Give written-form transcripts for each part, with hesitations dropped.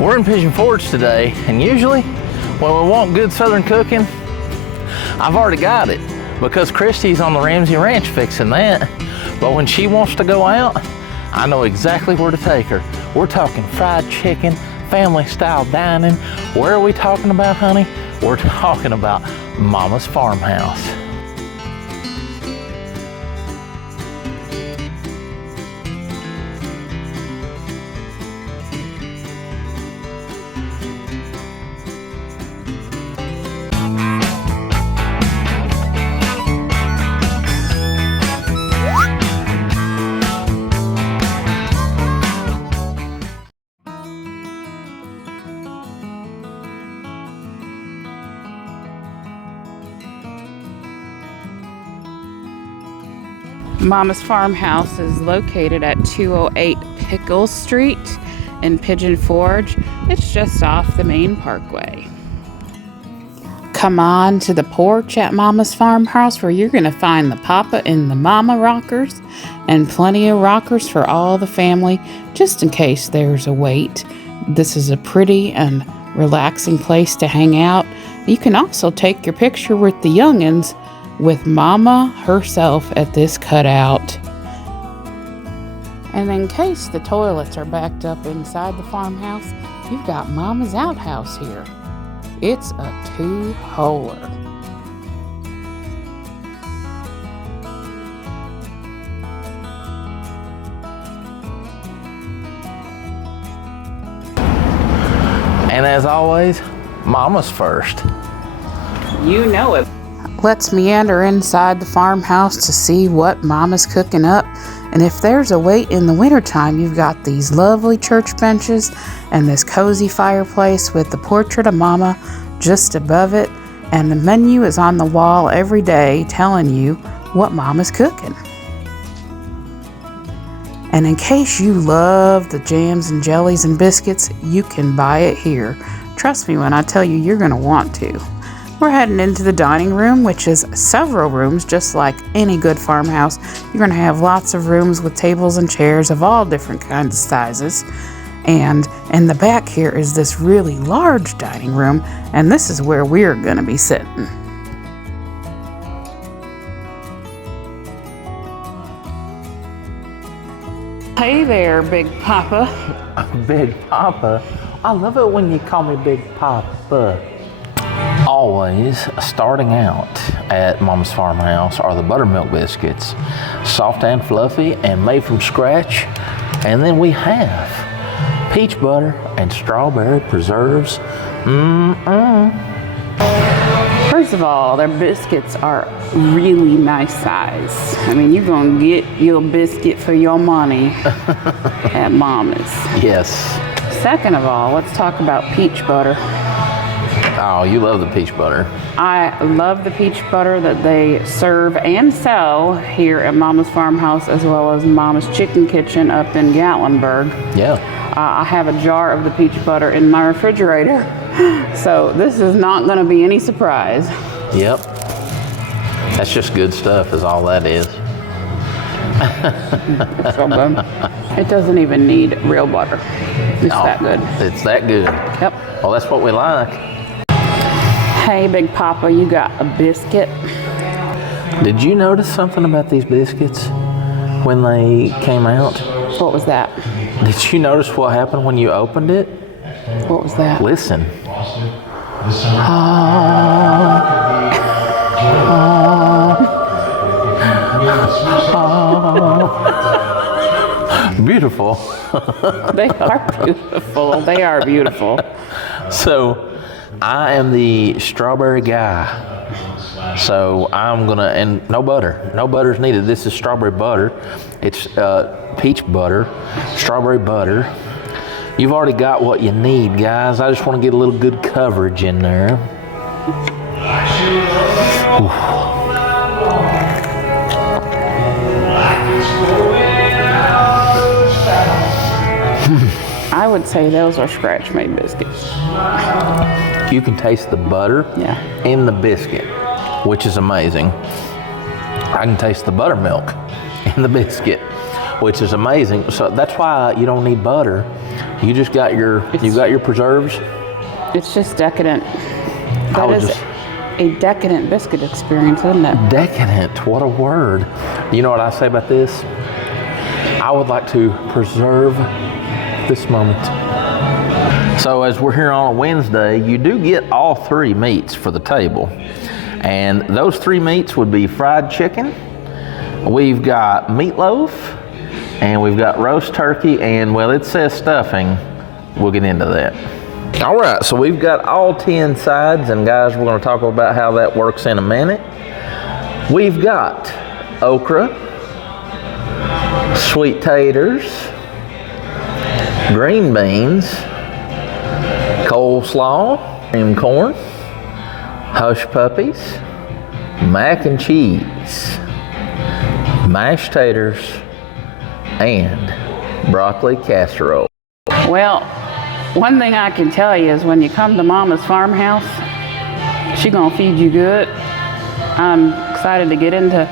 We're in Pigeon Forge today, and usually when we want good southern cooking, I've already got it because Christy's on the Ramsey Ranch fixing that. But when she wants to go out, I know exactly where to take her. We're talking fried chicken, family style dining. Where are we talking about, honey? We're talking about Mama's Farmhouse. Mama's Farmhouse is located at 208 Pickle Street in Pigeon Forge. It's just off the main parkway. Come on to the porch at Mama's Farmhouse where you're going to find the Papa and the Mama rockers and plenty of rockers for all the family just in case there's a wait. This is a pretty and relaxing place to hang out. You can also take your picture with the youngins with Mama herself at this cutout. And in case the toilets are backed up inside the farmhouse, you've got Mama's outhouse here. It's a two-holer. And as always, Mama's first. You know it. Let's meander inside the farmhouse to see what Mama's cooking up. And if there's a wait in the wintertime, you've got these lovely church benches and this cozy fireplace with the portrait of Mama just above it. And the menu is on the wall every day telling you what Mama's cooking. And in case you love the jams and jellies and biscuits, you can buy it here. Trust me when I tell you, you're going to want to. We're heading into the dining room, which is several rooms, just like any good farmhouse. You're going to have lots of rooms with tables and chairs of all different kinds of sizes. And in the back here is this really large dining room, and this is where we're going to be sitting. Hey there, Big Papa. Big Papa? I love it when you call me Big Papa. Always starting out at Mama's Farmhouse are the buttermilk biscuits, soft and fluffy and made from scratch. And then we have peach butter and strawberry preserves. First of all, their biscuits are really nice size. I mean, you're gonna get your biscuit for your money at Mama's. Yes. Second of all, let's talk about peach butter. Oh, you love the peach butter. I love the peach butter that they serve and sell here at Mama's Farmhouse, as well as Mama's Chicken Kitchen up in Gatlinburg. Yeah. I have a jar of the peach butter in my refrigerator, so this is not going to be any surprise. Yep. That's just good stuff is all that is. It's so good. It doesn't even need real butter. It's that good. It's that good. Yep. Well, that's what we like. Hey, Big Papa, you got a biscuit? Did you notice something about these biscuits when they came out? What was that? Did you notice what happened when you opened it? What was that? Listen. Beautiful. They are beautiful. They are beautiful. So, I am the strawberry guy. So I'm gonna, and no butter. No butter's needed. This is strawberry butter. It's peach butter, strawberry butter. You've already got what you need, guys. I just want to get a little good coverage in there. I would say those are scratch-made biscuits. You can taste the butter in the biscuit, which is amazing. I can taste the buttermilk in the biscuit, which is amazing. So that's why you don't need butter. You just got your preserves? It's just decadent. That is a decadent biscuit experience, isn't it? Decadent, what a word. You know what I say about this? I would like to preserve this moment. So as we're here on a Wednesday, you do get all 3 meats for the table. And those 3 meats would be fried chicken, we've got meatloaf, and we've got roast turkey, and well, it says stuffing. We'll get into that. All right, so we've got all 10 sides, and guys, we're gonna talk about how that works in a minute. We've got okra, sweet taters, green beans, coleslaw, cream corn, hush puppies, mac and cheese, mashed taters, and broccoli casserole. Well, one thing I can tell you is when you come to Mama's Farmhouse, she's gonna feed you good. I'm excited to get into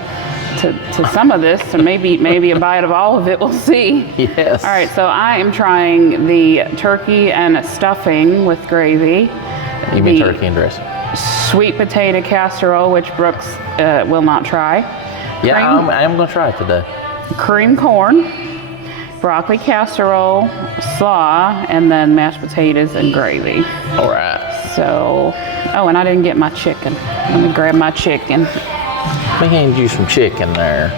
some of this, and maybe a bite of all of it. We'll see. Yes. All right, so I am trying the turkey and stuffing with gravy. You mean turkey and dressing? Sweet potato casserole, which Brooks will not try. Yeah, I am gonna try it today. Cream corn, broccoli casserole, slaw, and then mashed potatoes and gravy. All right. So, oh, and I didn't get my chicken. Let me grab my chicken. Let me hand you some chicken there.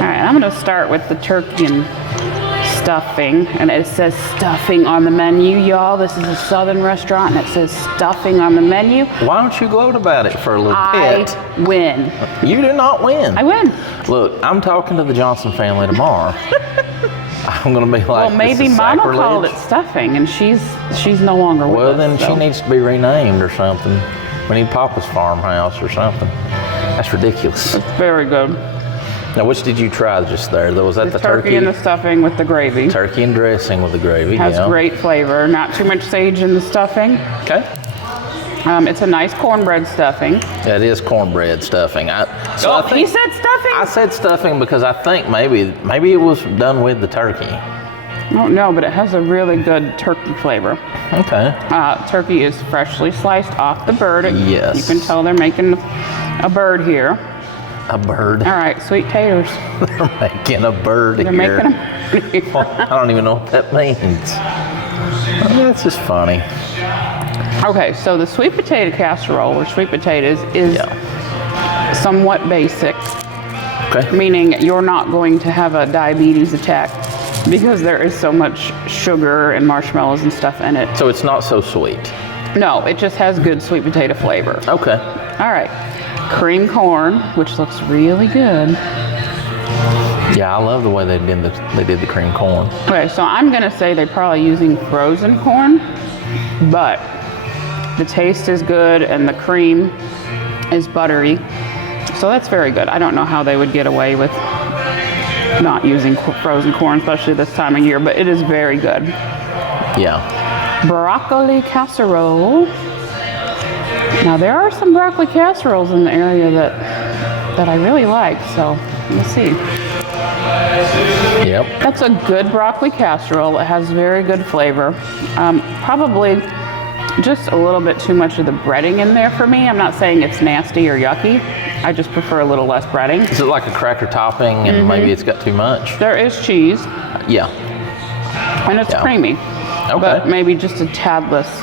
All right, I'm gonna start with the turkey and stuffing, and it says stuffing on the menu, y'all. This is a Southern restaurant, and it says stuffing on the menu. Why don't you gloat about it for a little bit? I win. You do not win. I win. Look, I'm talking to the Johnson family tomorrow. I'm gonna be like, Well, maybe this is Mama sacrilege. called it stuffing, and she's no longer with us. Well, then so. she needs to be renamed or something. We need Papa's Farmhouse or something. That's ridiculous. It's very good. Now, which did you try just there? Was that the turkey? And the stuffing with the gravy. Turkey and dressing with the gravy. Has yeah. great flavor. Not too much sage in the stuffing. Okay. It's a nice cornbread stuffing. Yeah, it is cornbread stuffing. I think, he said stuffing? I said stuffing because I think maybe it was done with the turkey. I don't know, but it has a really good turkey flavor. Okay. Turkey is freshly sliced off the bird. Yes. You can tell they're making a bird here. A bird. All right, sweet taters. They're making a bird They're here. making a Well, I don't even know what that means. That's just funny. Okay, so the sweet potato casserole, or sweet potatoes, is somewhat basic. Okay. Meaning you're not going to have a diabetes attack because there is so much sugar and marshmallows and stuff in it. So it's not so sweet. No, it just has good sweet potato flavor. Okay. All right. Cream corn, which looks really good. Yeah, I love the way they did the cream corn. Okay, so I'm gonna say they're probably using frozen corn, but the taste is good and the cream is buttery. So that's very good. I don't know how they would get away with not using frozen corn, especially this time of year, but it is very good. Yeah. Broccoli casserole. Now there are some broccoli casseroles in the area that I really like, so let's see. Yep. That's a good broccoli casserole. It has very good flavor. Probably just a little bit too much of the breading in there for me. I'm not saying it's nasty or yucky. I just prefer a little less breading. Is it like a cracker topping and maybe it's got too much? There is cheese. Yeah. And it's creamy. Okay. But maybe just a tad less,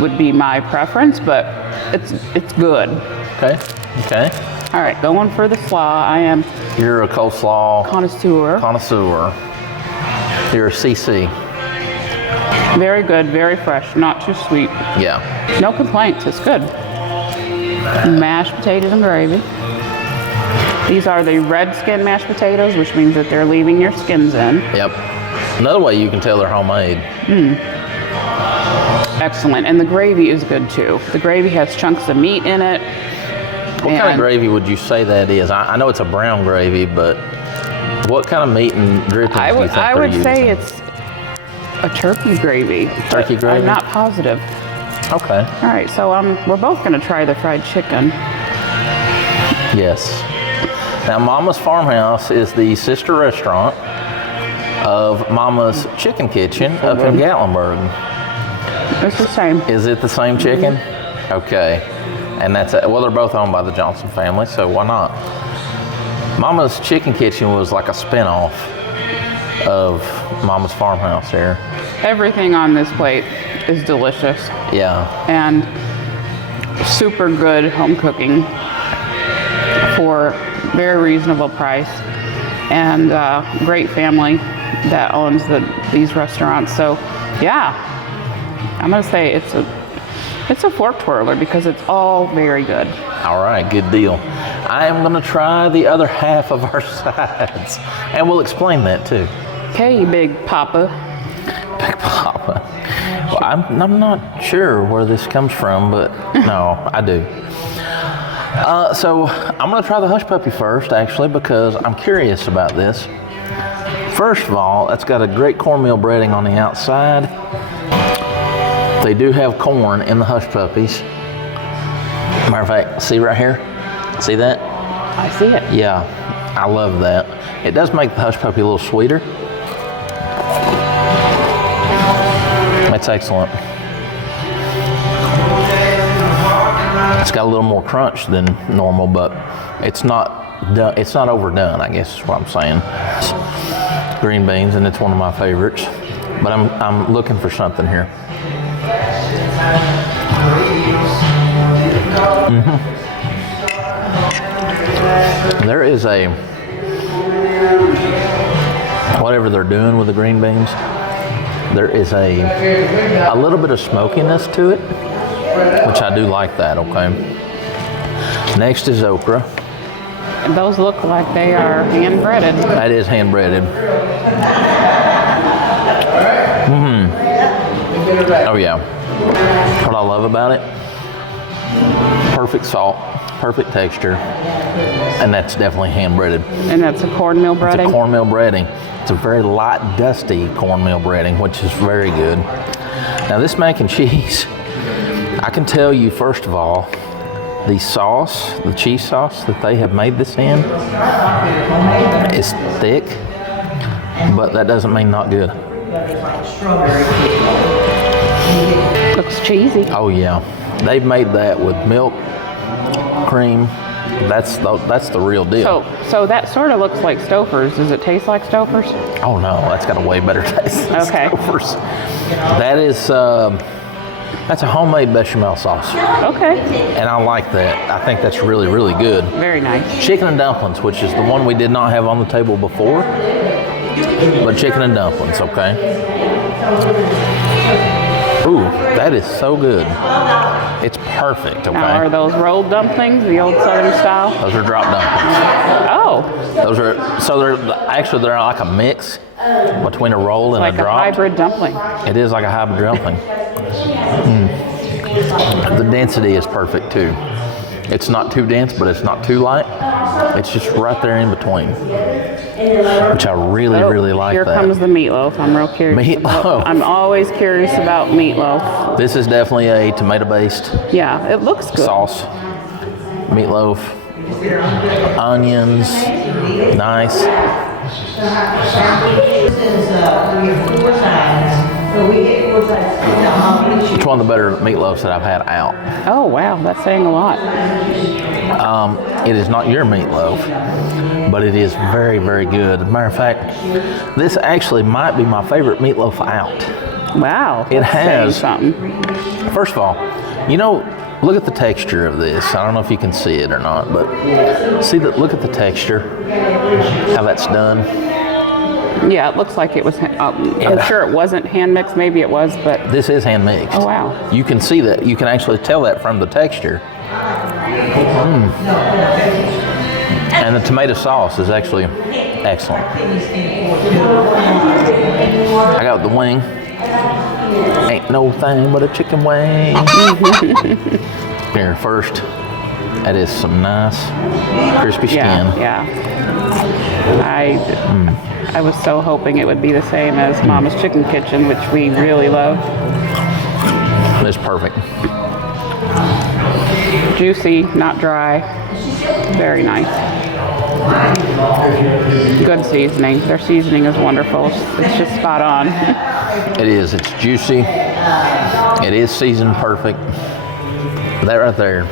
would be my preference, but it's good. Okay. Okay. All right, going for the slaw. I am You're a coleslaw connoisseur. You're a CC. Very good, very fresh, not too sweet. Yeah. No complaints, it's good. Mashed potatoes and gravy. These are the red skin mashed potatoes, which means that they're leaving your skins in. Yep. Another way you can tell they're homemade. Excellent, and the gravy is good too. The gravy has chunks of meat in it. What kind of gravy would you say that is? I know it's a brown gravy, but what kind of meat and drippings do you think I they're would using? say it's a turkey gravy. Turkey gravy? I'm not positive. Okay. All right, so we're both going to try the fried chicken. Yes. Now, Mama's Farmhouse is the sister restaurant of Mama's Chicken Kitchen up in Gatlinburg. It's the same. Is it the same chicken? Okay. And that's, well, they're both owned by the Johnson family, so why not? Mama's Chicken Kitchen was like a spinoff of Mama's Farmhouse here. Everything on this plate is delicious. Yeah. And super good home cooking for very reasonable price, and great family that owns these restaurants. So yeah, I'm gonna say it's a fork twirler because it's all very good. All right, good deal. I am gonna try the other half of our sides, and we'll explain that too. Okay, Big Papa. Big Papa. Well, I'm not sure where this comes from, but no, I do. So I'm gonna try the hush puppy first, actually, because I'm curious about this. First of all, it's got a great cornmeal breading on the outside. They do have corn in the hush puppies. Matter of fact, see right here? See that? I see it. Yeah, I love that. It does make the hush puppy a little sweeter. It's excellent. It's got a little more crunch than normal, but it's not done. It's not overdone, I guess is what I'm saying. It's green beans, and it's one of my favorites. But I'm looking for something here. There is a, whatever they're doing with the green beans, there is a little bit of smokiness to it, which I do like that, okay? Next is okra. And those look like they are hand breaded. That is hand breaded. Oh yeah. What I love about it, perfect salt, perfect texture, and that's definitely hand breaded. And that's a cornmeal breading? It's a cornmeal breading. It's a very light, dusty cornmeal breading, which is very good. Now this mac and cheese, I can tell you first of all, the sauce, the cheese sauce that they have made this in is thick, but that doesn't mean not good. Looks cheesy. Oh yeah, they've made that with milk, cream. That's the real deal. So that sort of looks like Stouffer's. Does it taste like Stouffer's? Oh no, that's got a way better taste than Okay. Stouffer's. That is, that's a homemade bechamel sauce. Okay. And I like that. I think that's really, really good. Very nice. Chicken and dumplings, which is the one we did not have on the table before. But chicken and dumplings, okay? Ooh, that is so good. It's perfect, okay? Now, are those rolled dumplings, the old Southern style? Those are drop dumplings. Oh. Those are, so they're like a mix between a roll and Like a drop. a hybrid dumpling. It is like a hybrid dumpling. The density is perfect too. It's not too dense, but it's not too light. It's just right there in between, which I really, really like. Here comes the meatloaf. I'm real curious. Meatloaf. I'm always curious about meatloaf. This is definitely a tomato-based Yeah, it looks good. sauce. Meatloaf, onions, nice. It's one of the better meatloafs that I've had out. Oh, wow. That's saying a lot. It is not your meatloaf, but it is very, very good. Matter of fact, this actually might be my favorite meatloaf out. Wow. It that's saying has something. First of all, you know, look at the texture of this. I don't know if you can see it or not, but look at the texture, how that's done. Yeah, it looks like it was. I'm sure it wasn't hand mixed. Maybe it was, but This is hand mixed. Oh, wow. You can see that. You can actually tell that from the texture. And the tomato sauce is actually excellent. I got the wing. Ain't no thing but a chicken wing. Here first, that is some nice crispy skin. Yeah. I was so hoping it would be the same as Mama's Chicken Kitchen, which we really love. It's perfect. Juicy, not dry. Very nice. Good seasoning. Their seasoning is wonderful. It's just spot on. It is. It's juicy. It is seasoned perfect. That right there.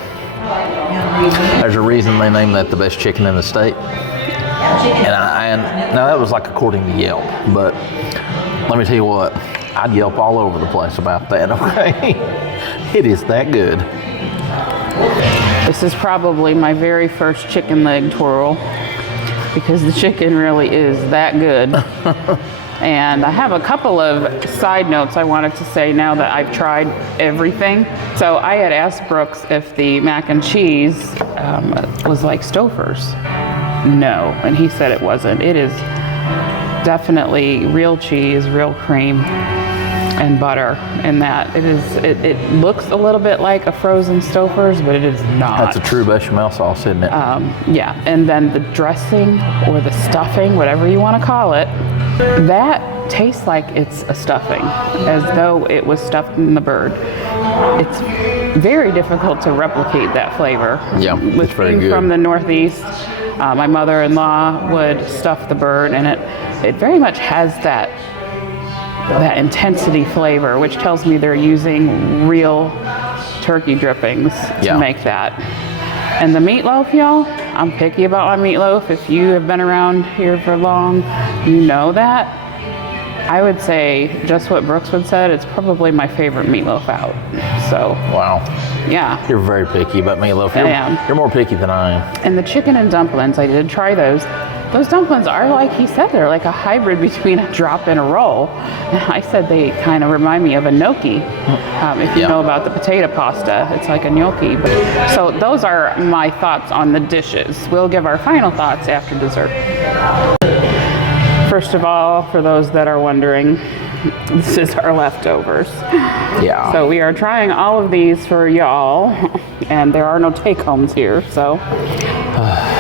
There's a reason they named that the best chicken in the state. And now that was like according to Yelp, but let me tell you what, I'd Yelp all over the place about that, okay? It is that good. This is probably my very first chicken leg twirl because the chicken really is that good. And I have a couple of side notes I wanted to say now that I've tried everything. So I had asked Brooks if the mac and cheese was like Stouffer's. No, and he said it wasn't. It is definitely real cheese, real cream, and butter. And that it looks a little bit like a frozen Stouffer's, but it is not. That's a true bechamel sauce, isn't it? Yeah, and then the dressing or the stuffing, whatever you want to call it, that tastes like it's a stuffing, as though it was stuffed in the bird. It's very difficult to replicate that flavor. Yeah, With it's very being good. from the Northeast, my mother-in-law would stuff the bird, and it very much has that intensity flavor, which tells me they're using real turkey drippings to make that. And the meatloaf, y'all, I'm picky about my meatloaf. If you have been around here for long, you know that. I would say, just what Brooks would said, it's probably my favorite meatloaf out. So. Wow. Yeah. You're very picky about meatloaf. I am. You're more picky than I am. And the chicken and dumplings, I did try those. Those dumplings are, like he said, they're like a hybrid between a drop and a roll. And I said they kind of remind me of a gnocchi. If you know about the potato pasta, it's like a gnocchi. So those are my thoughts on the dishes. We'll give our final thoughts after dessert. First of all, for those that are wondering, this is our leftovers. Yeah. So we are trying all of these for y'all, and there are no take-homes here. So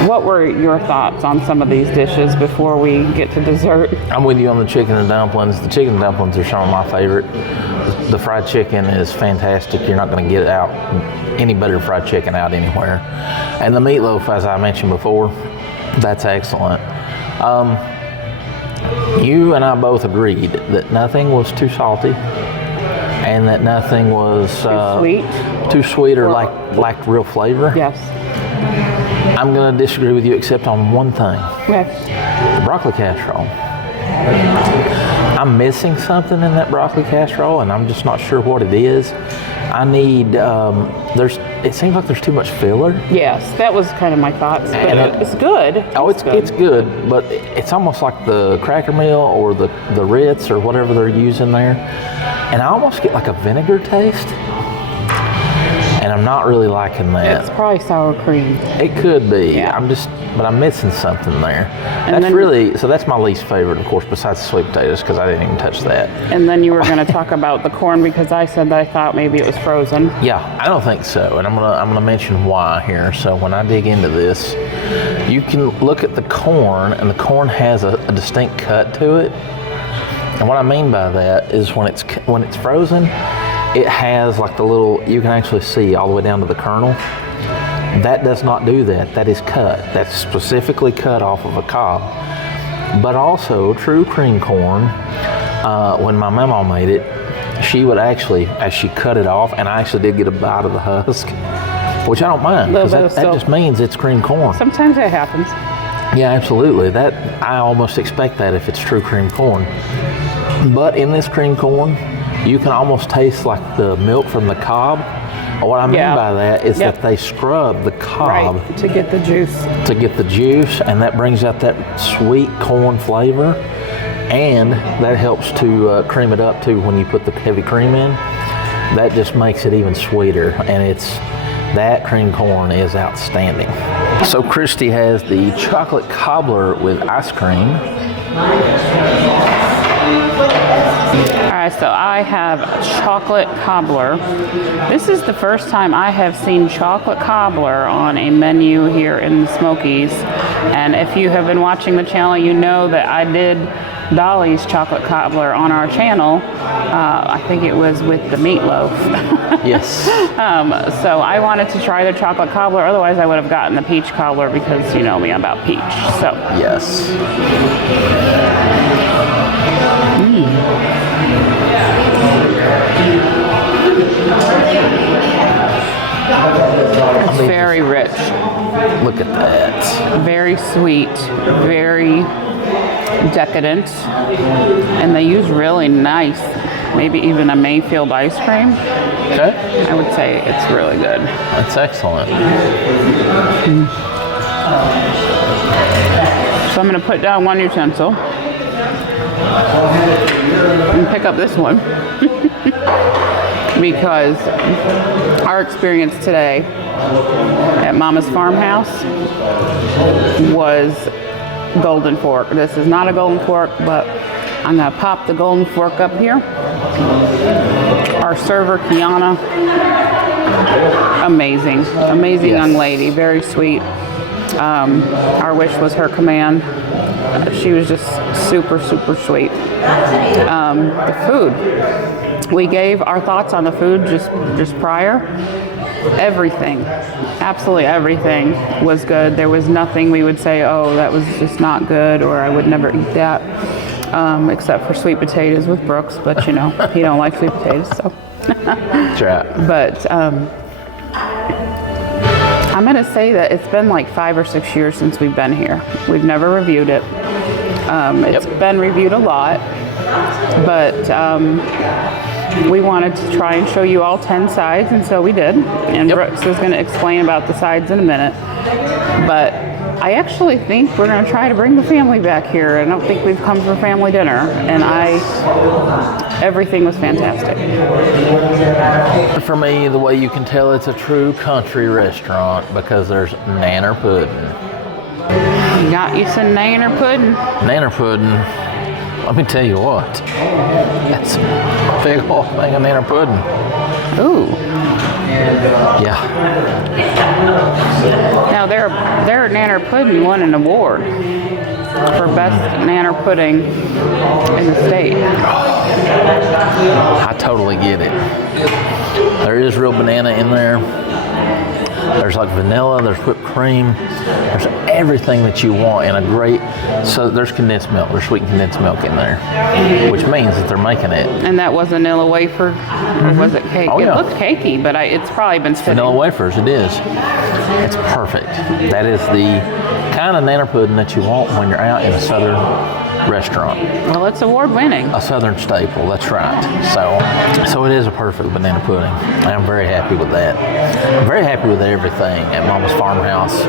what were your thoughts on some of these dishes before we get to dessert? I'm with you on the chicken and dumplings. The chicken and dumplings are some of my favorite. The fried chicken is fantastic. You're not going to get out any better fried chicken out anywhere. And the meatloaf, as I mentioned before, that's excellent. You and I both agreed that nothing was too salty and that nothing was too sweet or lacked real flavor. Yes. I'm going to disagree with you except on one thing. Yes. The broccoli casserole. I'm missing something in that broccoli casserole, and I'm just not sure what it is. I need, it seems like there's too much filler. Yes, that was kind of my thoughts, but it's good. It's good, but it's almost like the Cracker Meal or the Ritz or whatever they're using there. And I almost get like a vinegar taste. And I'm not really liking that. It's probably sour cream. It could be. Yeah. But I'm missing something there. And So that's my least favorite, of course, besides the sweet potatoes, because I didn't even touch that. And then you were going to talk about the corn because I said that I thought maybe it was frozen. Yeah, I don't think so, and I'm gonna mention why here. So when I dig into this, you can look at the corn, and the corn has a distinct cut to it. And what I mean by that is when it's frozen, it has like the little, you can actually see all the way down to the kernel. That does not do that. That is cut. That's specifically cut off of a cob. But also, true cream corn, when my mama made it, she would actually, as she cut it off, and I actually did get a bite of the husk, which I don't mind, because that just means it's cream corn. Sometimes that happens. Yeah, absolutely. That I almost expect that if it's true cream corn. But in this cream corn, you can almost taste like the milk from the cob. What I mean by that is that they scrub the cob to get the juice. And that brings out that sweet corn flavor, and that helps to cream it up too when you put the heavy cream in. That just makes it even sweeter, and that cream corn is outstanding. So Christy has the chocolate cobbler with ice cream. All right, so I have chocolate cobbler. This is the first time I have seen chocolate cobbler on a menu here in the Smokies. And if you have been watching the channel, you know that I did Dolly's chocolate cobbler on our channel. I think it was with the meatloaf. Yes. So I wanted to try the chocolate cobbler. Otherwise, I would have gotten the peach cobbler because you know me about peach. So yes. It's very rich. Look at that. Very sweet. Very decadent. And they use really nice, maybe even a Mayfield ice cream. Okay. I would say it's really good. That's excellent. So I'm going to put down one utensil and pick up this one because our experience today at Mama's Farmhouse was golden fork. This is not a golden fork, but I'm going to pop the golden fork up here. Our server, Kiana, amazing yes. Young lady, very sweet. Our wish was her command. She was just super sweet. The food, we gave our thoughts on the food just prior. Everything, absolutely everything was good. There was nothing we would say, oh, that was just not good, or I would never eat that, except for sweet potatoes with Brooks, but you know, he don't like sweet potatoes, so. But I'm going to say that it's been like 5 or 6 years since we've been here. We've never reviewed it. It's been reviewed a lot, but we wanted to try and show you all 10 sides, and so we did. And Brooks is going to explain about the sides in a minute. But I actually think we're going to try to bring the family back here. I don't think we've come for family dinner, and everything was fantastic. For me, the way you can tell it's a true country restaurant because there's nanner pudding. You got you some nanner pudding? Nanner pudding. Let me tell you what. That's a big old thing of nanner pudding. Ooh. Yeah. Now their nanner pudding won an award for best nanner pudding in the state. I totally get it. There is real banana in there. There's like vanilla, there's whipped cream, there's everything that you want in a great, so there's condensed milk, there's sweetened condensed milk in there, which means that they're making it. And that was vanilla wafer, or was it cake? Oh, yeah. It looked cakey, but it's probably been sitting. Vanilla wafers, it is. It's perfect. That is the kind of nanner pudding that you want when you're out in a southern restaurant. Well, it's award winning. A southern staple, that's right. So it is a perfect banana pudding. And I'm very happy with that. I'm very happy with everything at Mama's Farmhouse.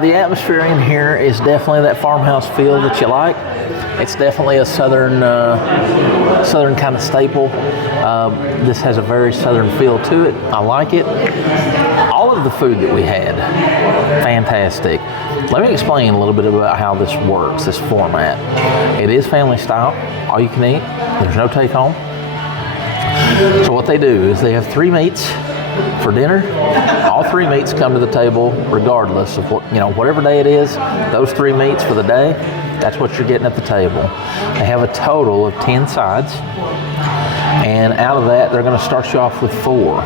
The atmosphere in here is definitely that farmhouse feel that you like. It's definitely a southern kind of staple. This has a very southern feel to it. I like it. All of the food that we had, fantastic. Let me explain a little bit about how this works, this format. It is family style, all you can eat. There's no take home. So what they do is they have 3 meats for dinner. All 3 meats come to the table regardless of what, whatever day it is, those 3 meats for the day, that's what you're getting at the table. They have a total of 10 sides. And out of that, they're going to start you off with 4.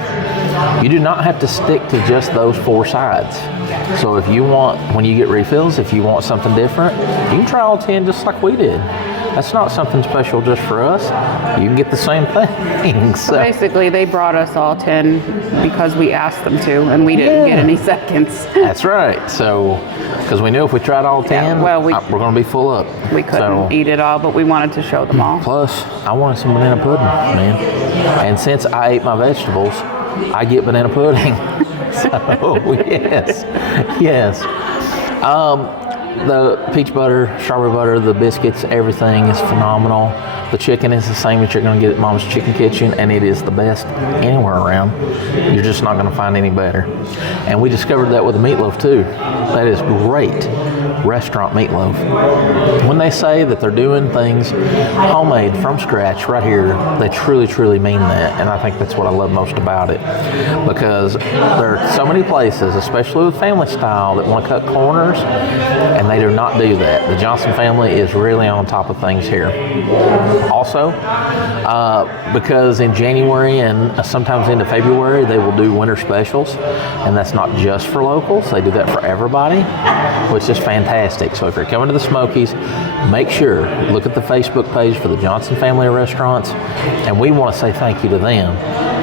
You do not have to stick to just those 4 sides. So if you want, when you get refills, if you want something different, you can try all 10 just like we did. That's not something special just for us. You can get the same thing. So basically, they brought us all 10 because we asked them to, and we didn't get any seconds. That's right. So, because we knew if we tried all 10, we're going to be full up. We couldn't eat it all, but we wanted to show them all. Plus, I wanted some banana pudding, man. And since I ate my vegetables, I get banana pudding. So, yes. the peach butter, strawberry butter, the biscuits, everything is phenomenal. The chicken is the same that you're going to get at Mama's Chicken Kitchen, and it is the best anywhere around. You're just not going to find any better. And we discovered that with the meatloaf too. That is great restaurant meatloaf. When they say that they're doing things homemade from scratch right here, they truly, truly mean that. And I think that's what I love most about it, because there are so many places, especially with family style, that want to cut corners, and they do not do that. The Johnson family is really on top of things here. Also, because in January and sometimes into February, they will do winter specials, and that's not just for locals. They do that for everybody, which is fantastic. So if you're coming to the Smokies, make sure, look at the Facebook page for the Johnson family of restaurants, and we want to say thank you to them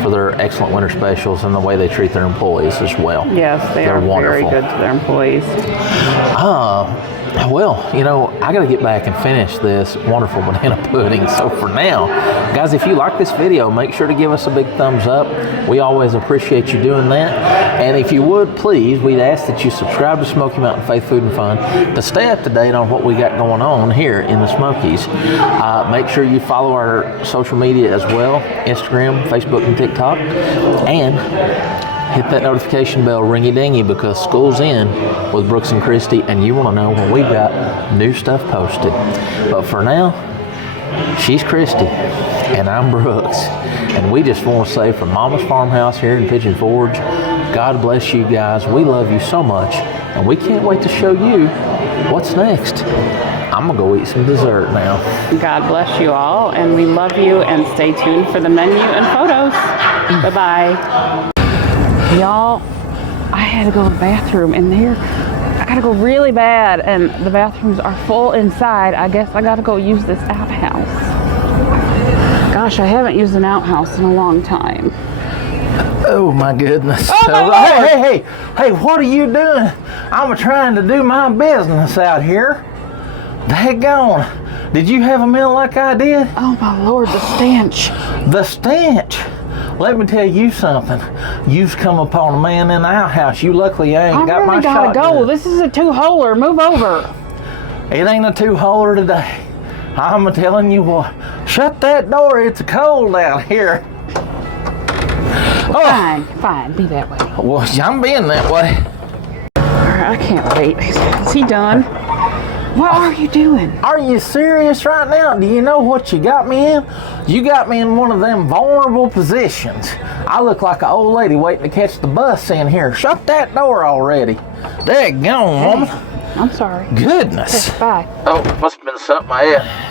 for their excellent winter specials and the way they treat their employees as well. Yes, they're wonderful. Very good to their employees. Well, you know, I got to get back and finish this wonderful banana pudding. So for now, guys, if you like this video, make sure to give us a big thumbs up. We always appreciate you doing that. And if you would, please, we'd ask that you subscribe to Smoky Mountain Faith Food and Fun to stay up to date on what we got going on here in the Smokies. Make sure you follow our social media as well, Instagram, Facebook, and TikTok. And hit that notification bell, ringy-dingy, because school's in with Brooks and Christy, and you want to know when we got new stuff posted. But for now, she's Christy, and I'm Brooks. And we just want to say from Mama's Farmhouse here in Pigeon Forge, God bless you guys. We love you so much, and we can't wait to show you what's next. I'm going to go eat some dessert now. God bless you all, and we love you, and stay tuned for the menu and photos. Bye-bye. Y'all, I had to go to the bathroom in there. I gotta go really bad, and the bathrooms are full inside. I guess I gotta go use this outhouse. Gosh, I haven't used an outhouse in a long time. Oh my goodness. Oh my Lord. Hey, what are you doing? I'm trying to do my business out here. Daggone. Did you have a meal like I did? Oh my Lord, the stench. The stench. Let me tell you something. You've come upon a man in the outhouse. You luckily ain't got my shotgun. I gotta go. This is a two-holer. Move over. It ain't a two-holer today. I'm telling you what. Shut that door. It's cold out here. Fine. Be that way. Well, I'm being that way. All right, I can't wait. Is he done? What are you doing? Are you serious right now? Do you know what you got me in? You got me in one of them vulnerable positions. I look like an old lady waiting to catch the bus in here. Shut that door already. Daggone, woman. I'm sorry. Goodness. Okay, bye. Oh, must have been something I ate.